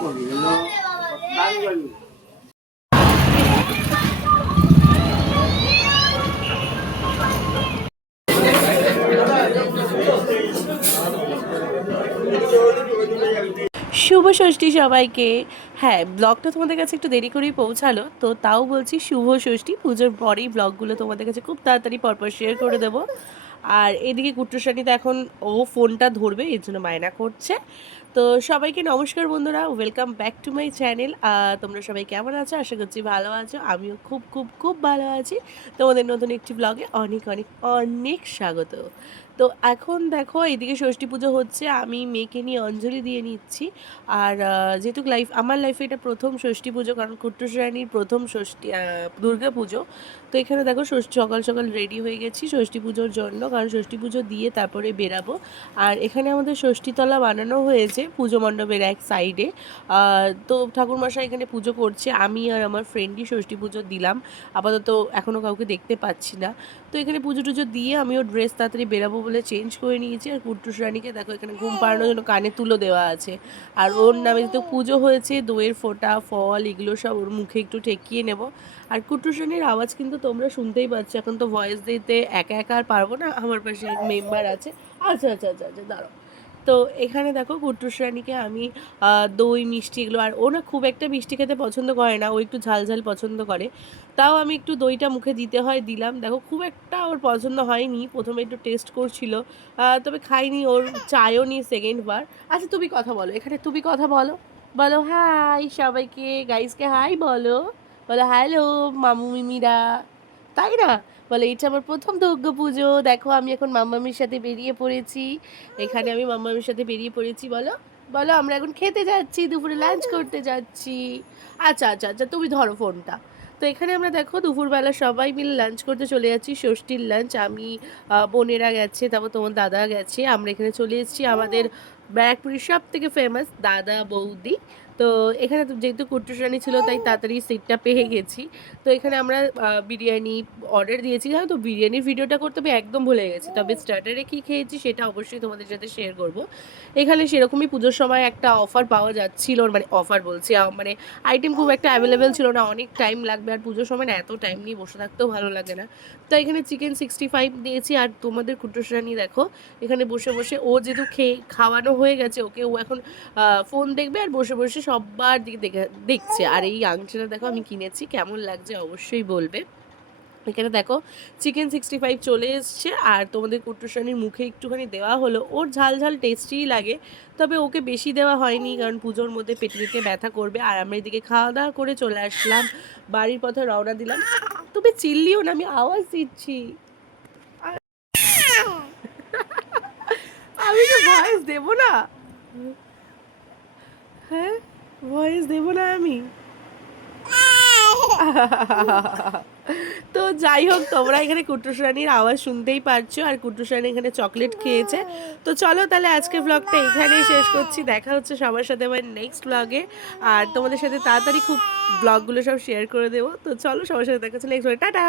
শুভ ষষ্ঠী সবাইকে। হ্যাঁ, ব্লগটা তোমাদের কাছে একটু দেরি করেই পৌঁছালো, তো তাও বলছি শুভ ষষ্ঠী। পুজোর পরেই ব্লগগুলো তোমাদের কাছে খুব তাড়াতাড়ি পরপর শেয়ার করে দেবো। আর এদিকে কুট্টুসানি তো এখন ও ফোনটা ধরবে, এর জন্য বায়না করছে। তো সবাইকে নমস্কার বন্ধুরা, welcome back to my channel. তোমরা সবাই কেমন আছো? আশা করছি ভালো আছো। আমিও খুব খুব খুব ভালো আছি। তোমাদের নতুন একটি ব্লগে অনেক অনেক অনেক স্বাগত। তো এখন দেখো এদিকে ষষ্ঠী পুজো হচ্ছে, আমি মেয়েকে নিয়ে অঞ্জলি দিয়ে নিচ্ছি। আর যেহেতু আমার লাইফে এটা প্রথম ষষ্ঠী পুজো, কারণ কুট্টুস রানীর প্রথম ষষ্ঠী দুর্গা পুজো। তো এখানে দেখো সকাল সকাল রেডি হয়ে গেছি ষষ্ঠী পুজোর জন্য, কারণ ষষ্ঠী পুজো দিয়ে তারপরে বেরাবো। আর এখানে আমাদের ষষ্ঠীতলা বানানো হয়েছে পুজো মণ্ডপের এক সাইডে। তো ঠাকুরমশাই এখানে পুজো করছে, আমি আর আমার ফ্রেন্ডই ষষ্ঠী পুজো দিলাম। আপাতত এখনও কাউকে দেখতে পাচ্ছি না। তো এখানে পুজো টুজো দিয়ে আমিও ড্রেস তাড়াতাড়ি বেরাবো বলে চেঞ্জ করে নিয়েছি। আর কুট্টুস রানীকে দেখো এখানে ঘুম পাড়ানোর জন্য কানে তুলো দেওয়া আছে। আর ওর নামে তো পুজো হয়েছে, দইয়ের ফোঁটা ফল এগুলো সব ওর মুখে একটু ঠেকিয়ে নেব। আর কুট্টুস রানীর আওয়াজ কিন্তু তোমরা শুনতেই পাচ্ছ। এখন তো ভয়েস দিতে একা একা আর পারবো না, আমার পাশে এক মেম্বার আছে। আচ্ছা আচ্ছা আচ্ছা আচ্ছা, দাঁড়াও। তো এখানে দেখো কুট্টুস রানীকে আমি দই মিষ্টি এগুলো, আর ও না খুব একটা মিষ্টি খেতে পছন্দ করে না, ও একটু ঝাল ঝাল পছন্দ করে। তাও আমি একটু দইটা মুখে দিতে হয়, দিলাম। দেখো খুব একটা ওর পছন্দ হয়নি, প্রথমে একটু টেস্ট করছিল, তবে খাইনি, ওর চায়ও নি সেকেন্ড বার। আচ্ছা তুমি কথা বলো, এখানে তুমি কথা বলো, বলো হাই সবাইকে, গাইসকে হাই বলো, বলো হ্যালো মামু মিমিরা, তাই না? বলে এটা আমার প্রথম দুর্গা পুজো, দেখো আমি এখন মাম্মামির সাথে বেরিয়ে পড়েছি। এখানে আমি মাম্মামির সাথে বেরিয়ে পড়েছি, বলো বলো আমরা এখন খেতে যাচ্ছি, দুপুরে লাঞ্চ করতে যাচ্ছি। আচ্ছা আচ্ছা আচ্ছা, তুমি ধরো ফোনটা। তো এখানে আমরা দেখো দুপুরবেলা সবাই মিলে লাঞ্চ করতে চলে যাচ্ছি, ষষ্ঠীর লাঞ্চ। আমি বোনেরা গেছে, তারপর তোমার দাদা গেছে, আমরা এখানে চলে এসেছি আমাদের ব্যারাকপুরের সব থেকে ফেমাস দাদা বৌদি। তো এখানে তো যেহেতু কুট্টুস রানী ছিল তাই তাড়াতাড়ি সিটটা পেয়ে গেছি। তো এখানে আমরা বিরিয়ানি অর্ডার দিয়েছি, জানো তো বিরিয়ানির ভিডিওটা করতে আমি একদম ভুলে গেছি, তবে স্টার্টারে কী খেয়েছি সেটা অবশ্যই তোমাদের সাথে শেয়ার করব। এখানে সেরকমই পুজোর সময় একটা অফার পাওয়া যাচ্ছিল, মানে অফার বলছি মানে আইটেম খুব একটা অ্যাভেলেবেল ছিল না, অনেক টাইম লাগবে, আর পুজোর সময় না এত টাইম নিয়ে বসে থাকতেও ভালো লাগে না। তো এখানে চিকেন 65 দিয়েছি। আর তোমাদের কুট্টুস রানী দেখো এখানে বসে বসে, ও যেহেতু খাওয়ানো হয়ে গেছে ওকে, ও এখন ফোন দেখবে আর বসে বসে সবার দিকে দেখছে। আর এই আংটিটা দেখো আমি কিনেছি, কেমন লাগছে অবশ্যই বলবে। এখানে দেখো চিকেন 65 চলে এসছে, আর তোমাদের কুট্টুস রানীর মুখে একটুখানি দেওয়া হলো, ওর ঝাল ঝাল টেস্টিই লাগে, তবে ওকে বেশি দেওয়া হয়নি, কারণ পুজোর মধ্যে পেটে ব্যথা করবে। আর আমরা এদিকে খাওয়া দাওয়া করে চলে আসলাম, বাড়ির পথে রওনা দিলাম। তুমি চিল্লিও না, আমি আওয়াজ দিচ্ছি। আমি তো ভয়েস দেবো না, হ্যাঁ ভয়েস দেবো না আমি। তো যাই হোক, তোমরা এখানে কুট্টুস রানীর আওয়াজ শুনতেই পারছো, আর কুট্টুস রানী এখানে চকলেট খেয়েছে। তো চলো তাহলে আজকে ব্লগটা এখানেই শেষ করছি, দেখা হচ্ছে সবার সাথে আমার নেক্সট ব্লগে। আর তোমাদের সাথে তাড়াতাড়ি খুব ব্লগগুলো সব শেয়ার করে দেবো। তো চলো সবার সাথে দেখা হচ্ছে নেক্সট ব্লগে, টাটা।